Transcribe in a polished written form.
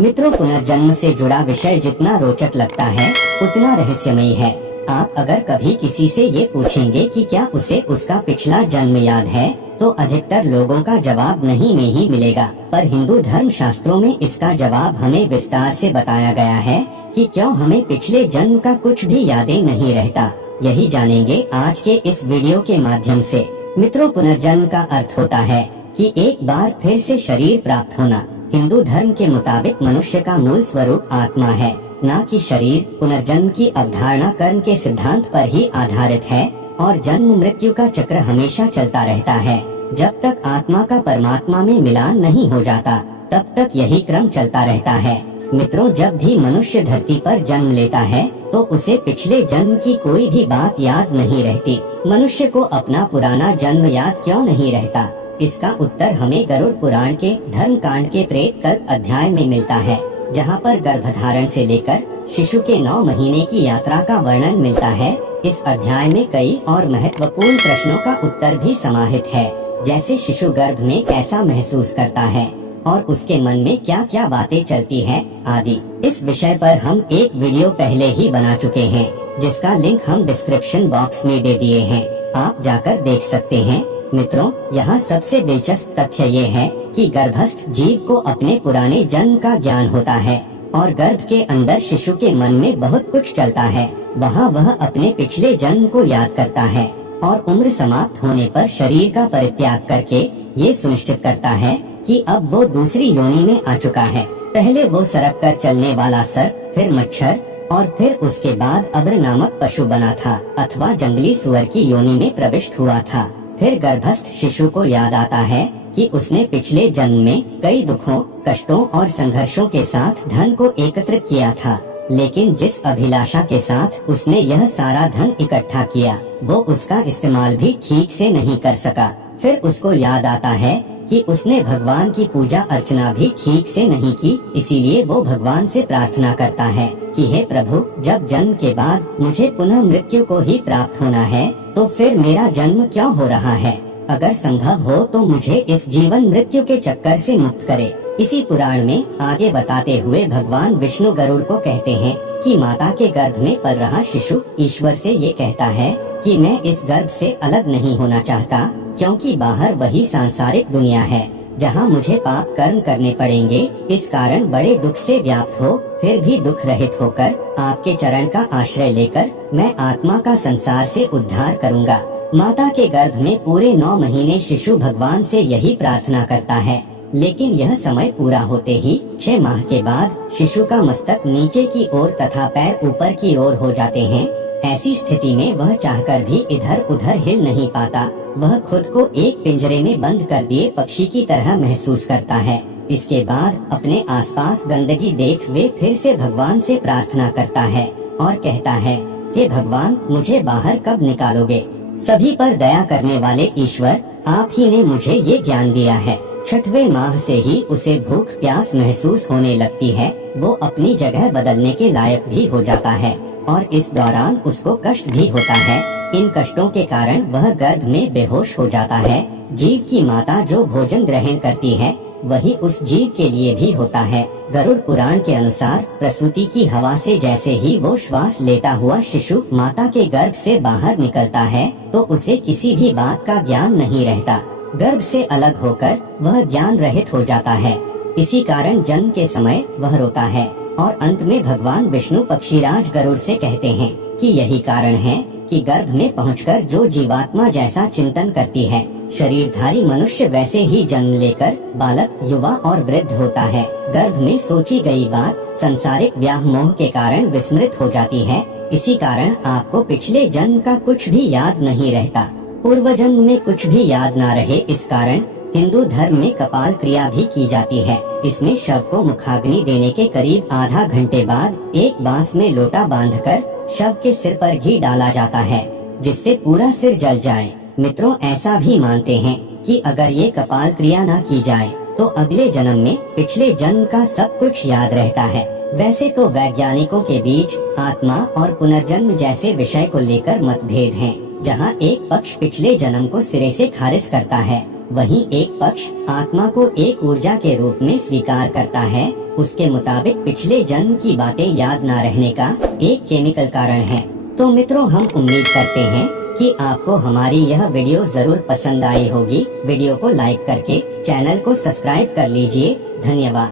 मित्रों, पुनर्जन्म से जुड़ा विषय जितना रोचक लगता है उतना रहस्यमयी है। आप अगर कभी किसी से ये पूछेंगे कि क्या उसे उसका पिछला जन्म याद है, तो अधिकतर लोगों का जवाब नहीं में ही मिलेगा। पर हिंदू धर्म शास्त्रों में इसका जवाब हमें विस्तार से बताया गया है कि क्यों हमें पिछले जन्म का कुछ भी यादें नहीं रहता। यही जानेंगे आज के इस वीडियो के माध्यम से। मित्रों, पुनर्जन्म का अर्थ होता है कि एक बार फिर से शरीर प्राप्त होना। हिंदू धर्म के मुताबिक मनुष्य का मूल स्वरूप आत्मा है, न कि शरीर। पुनर्जन्म की अवधारणा कर्म के सिद्धांत पर ही आधारित है और जन्म मृत्यु का चक्र हमेशा चलता रहता है। जब तक आत्मा का परमात्मा में मिलान नहीं हो जाता, तब तक यही क्रम चलता रहता है। मित्रों, जब भी मनुष्य धरती पर जन्म लेता है तो उसे पिछले जन्म की कोई भी बात याद नहीं रहती। मनुष्य को अपना पुराना जन्म याद क्यों नहीं रहता? इसका उत्तर हमें गरुड़ पुराण के धर्म कांड के प्रेत कल्प अध्याय में मिलता है, जहाँ पर गर्भधारण से लेकर शिशु के 9 महीने की यात्रा का वर्णन मिलता है। इस अध्याय में कई और महत्वपूर्ण प्रश्नों का उत्तर भी समाहित है, जैसे शिशु गर्भ में कैसा महसूस करता है और उसके मन में क्या क्या बातें चलती है आदि। इस विषय पर हम एक वीडियो पहले ही बना चुके हैं, जिसका लिंक हम डिस्क्रिप्शन बॉक्स में दे दिए हैं, आप जाकर देख सकते हैं। मित्रों, यहाँ सबसे दिलचस्प तथ्य ये है कि गर्भस्थ जीव को अपने पुराने जन्म का ज्ञान होता है और गर्भ के अंदर शिशु के मन में बहुत कुछ चलता है। वहाँ वह अपने पिछले जन्म को याद करता है और उम्र समाप्त होने पर शरीर का परित्याग करके ये सुनिश्चित करता है कि अब वो दूसरी योनि में आ चुका है। पहले वो सरक कर चलने वाला सर्प, फिर मच्छर और फिर उसके बाद अब्र नामक पशु बना था अथवा जंगली सुअर की योनि में प्रविष्ट हुआ था। फिर गर्भस्थ शिशु को याद आता है कि उसने पिछले जन्म में कई दुखों, कष्टों और संघर्षों के साथ धन को एकत्रित किया था, लेकिन जिस अभिलाषा के साथ उसने यह सारा धन इकट्ठा किया, वो उसका इस्तेमाल भी ठीक से नहीं कर सका। फिर उसको याद आता है कि उसने भगवान की पूजा अर्चना भी ठीक से नहीं की, इसीलिए वो भगवान से प्रार्थना करता है कि हे प्रभु, जब जन्म के बाद मुझे पुनः मृत्यु को ही प्राप्त होना है, तो फिर मेरा जन्म क्यों हो रहा है? अगर संभव हो तो मुझे इस जीवन मृत्यु के चक्कर से मुक्त करे। इसी पुराण में आगे बताते हुए भगवान विष्णु गरुड़ को कहते हैं कि माता के गर्भ में पल रहा शिशु ईश्वर से ये कहता है कि मैं इस गर्भ से अलग नहीं होना चाहता, क्योंकि बाहर वही सांसारिक दुनिया है जहाँ मुझे पाप कर्म करने पड़ेंगे। इस कारण बड़े दुख से व्याप्त हो, फिर भी दुख रहित होकर आपके चरण का आश्रय लेकर मैं आत्मा का संसार से उद्धार करूँगा। माता के गर्भ में पूरे 9 महीने शिशु भगवान से यही प्रार्थना करता है, लेकिन यह समय पूरा होते ही 6 माह के बाद शिशु का मस्तक नीचे की ओर तथा पैर ऊपर की ओर हो जाते हैं। ऐसी स्थिति में वह चाहकर भी इधर उधर हिल नहीं पाता। वह खुद को एक पिंजरे में बंद कर दिए पक्षी की तरह महसूस करता है। इसके बाद अपने आसपास गंदगी देख वे फिर से भगवान से प्रार्थना करता है और कहता है, हे भगवान, मुझे बाहर कब निकालोगे? सभी पर दया करने वाले ईश्वर, आप ही ने मुझे ये ज्ञान दिया है। 6वें माह से ही उसे भूख प्यास महसूस होने लगती है। वो अपनी जगह बदलने के लायक भी हो जाता है और इस दौरान उसको कष्ट भी होता है। इन कष्टों के कारण वह गर्भ में बेहोश हो जाता है। जीव की माता जो भोजन ग्रहण करती है, वही उस जीव के लिए भी होता है। गरुड़ पुराण के अनुसार प्रसूति की हवा से जैसे ही वो श्वास लेता हुआ शिशु माता के गर्भ से बाहर निकलता है, तो उसे किसी भी बात का ज्ञान नहीं रहता। गर्भ से अलग होकर वह ज्ञान रहित हो जाता है। इसी कारण जन्म के समय वह रोता है और अंत में भगवान विष्णु पक्षीराज गरुड़ से कहते हैं कि यही कारण है कि गर्भ में पहुंचकर जो जीवात्मा जैसा चिंतन करती है, शरीरधारी मनुष्य वैसे ही जन्म लेकर बालक, युवा और वृद्ध होता है। गर्भ में सोची गई बात संसारिक व्याह मोह के कारण विस्मृत हो जाती है। इसी कारण आपको पिछले जन्म का कुछ भी याद नहीं रहता। पूर्व जन्म में कुछ भी याद ना रहे, इस कारण हिंदू धर्म में कपाल क्रिया भी की जाती है। इसमें शव को मुखाग्नि देने के करीब आधा घंटे बाद एक बांस में लोटा बांधकर शव के सिर पर घी डाला जाता है, जिससे पूरा सिर जल जाए। मित्रों, ऐसा भी मानते हैं कि अगर ये कपाल क्रिया न की जाए तो अगले जन्म में पिछले जन्म का सब कुछ याद रहता है। वैसे तो वैज्ञानिकों के बीच आत्मा और पुनर्जन्म जैसे विषय को लेकर मतभेद हैं, जहां एक पक्ष पिछले जन्म को सिरे से खारिज करता है, वहीं एक पक्ष आत्मा को एक ऊर्जा के रूप में स्वीकार करता है उसके मुताबिक पिछले जन्म की बातें याद ना रहने का एक केमिकल कारण है। तो मित्रों, हम उम्मीद करते हैं कि आपको हमारी यह वीडियो जरूर पसंद आई होगी। वीडियो को लाइक करके चैनल को सब्सक्राइब कर लीजिए। धन्यवाद।